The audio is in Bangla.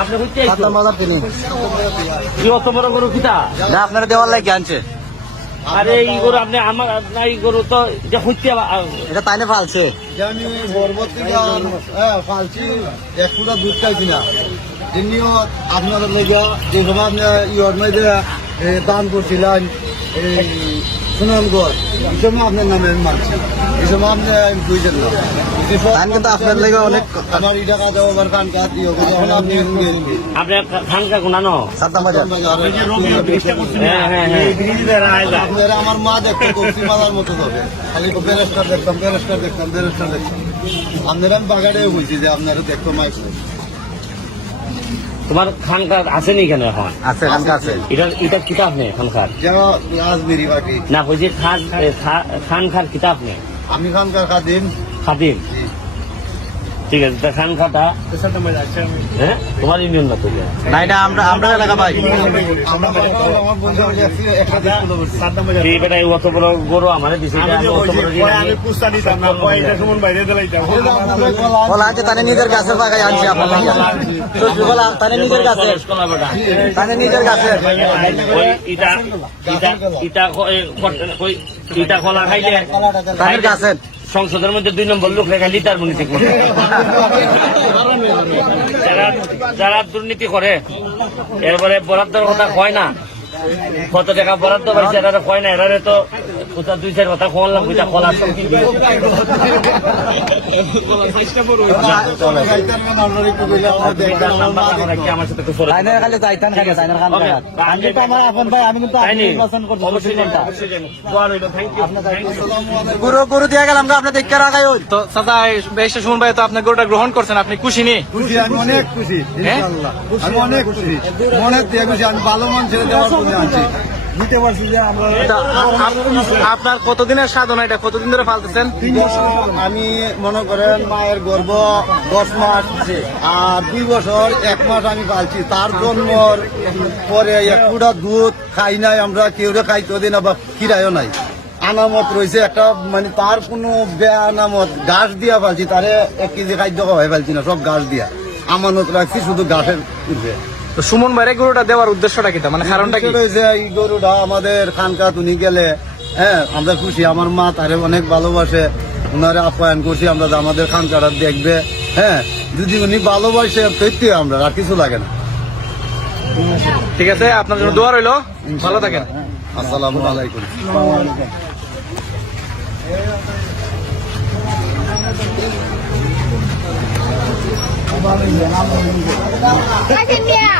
আপনি হইতে সাতাম বাজার তিনি কি অত বড় গরু কিতা? না আপনারা দেওয়ার লাগে আনছে আরে এই গরু আপনি আমার না এই গরু তো যে হইতে এটা তাইনে ফালছে আমি পরবর্তী ফালছি এক ফুটা দুধ খাইছি না এমনিও আপনাদের লেগে যে সময় আপনি ইয়র মধ্যে দান করছিলেন এই সুনামগড় এই সময় আপনার নামে আমি মানছি এই সময় আপনি বুঝছেন না তাই কিন্তু আপনার লেগে অনেক আমার এই টাকা দেওয়া আমার কান কাজ দিয়ে এখন আপনি আপনার খানকা গুনানো সাতাম বাজার আপনারা আমার মা দেখতে কবজি মালার মতো হবে খালি বেরেস্টার দেখতাম আপনারা আমি বাগাড়ে বলছি যে আপনারা দেখতাম মাইক তোমার খানকার আছে নি কেন এখন? আছে খানকা আছে এটা কিতাব নেই খানকার যারা রাজমেরি বাকি না ওই যে খানকার কিতাব নেই আমি খানকার খাদিম খাদিম ঠিক আছে তা খানকাটা হ্যাঁ তোমার ইউনিয়ন না তো না এটা আমরা এলাকা ভাই আমার বন্ধু একটা এই বেটা অত বড় গরু আমার দিছে বলা আছে তানে নিজের গাছের জায়গায় আনছি আপনার লাগে বলা তানে নিজের গাছে তানে নিজের গাছে ইটা খোলা খাইলে তানের গাছের সংসদের মধ্যে 2 নম্বর লোক রেখা লিটার মনিতে যারা দুর্নীতি করে এরপরে বরাদ্দের কথা কয় না কত টাকা বরাদ্দ পাইছে এরা কয় না এরা তো কোথা 2-4 কথা খোলাম কোথা খোলা আমার সাথে একটু তাইনের খালি যাইতান খালি তাইনের খান আমি তো আমার আপন ভাই আমি কিন্তু নির্বাচন করতে গরু গরু দিয়ে গেলাম আপনি দেখতে রাখাই তো চাচা বেশ শুন ভাই তো আপনি গরুটা গ্রহণ করছেন আপনি খুশি নি খুশি আমি অনেক খুশি ইনশাআল্লাহ আমি অনেক খুশি মনে দিয়ে খুশি আমি ভালো মান ছেড়ে দেওয়ার জন্য আছি বুঝতে পারছি যে আমরা আপনার কতদিনের সাধনা এটা কতদিন ধরে ফালতেছেন? আমি মনে করেন মায়ের গর্ভ 10 মাস আর 2 বছর 1 মাস আমি পালছি তার জন্মর পরে এক ফুটা দুধ খাই নাই আমরা কেউ খাইতে দিই না বা কিরায়ও নাই আনামত রয়েছে একটা মানে তার কোনো বেআনামত ঘাস দিয়া পালছি তারে 1 কেজি খাদ্য খাওয়াই পালছি না সব ঘাস দিয়া আমানত রাখছি শুধু ঘাসের উঠবে তো সুমন ভাইরে গরুটা দেওয়ার উদ্দেশ্যটা কি মানে কারণটা কি রয়েছে এই গরুটা আমাদের খানকা তুনি গেলে হ্যাঁ আমরা খুশি আমার মা তারে অনেক ভালোবাসে ওনারে আপ্যায়ন করছি আমরা যে আমাদের খানকাটা দেখবে হ্যাঁ যদি উনি ভালোবাসে সত্যি আমরা আর কিছু লাগে না ঠিক আছে আপনার জন্য দোয়া রইলো ভালো থাকেন আসসালামু আলাইকুম Akin niya!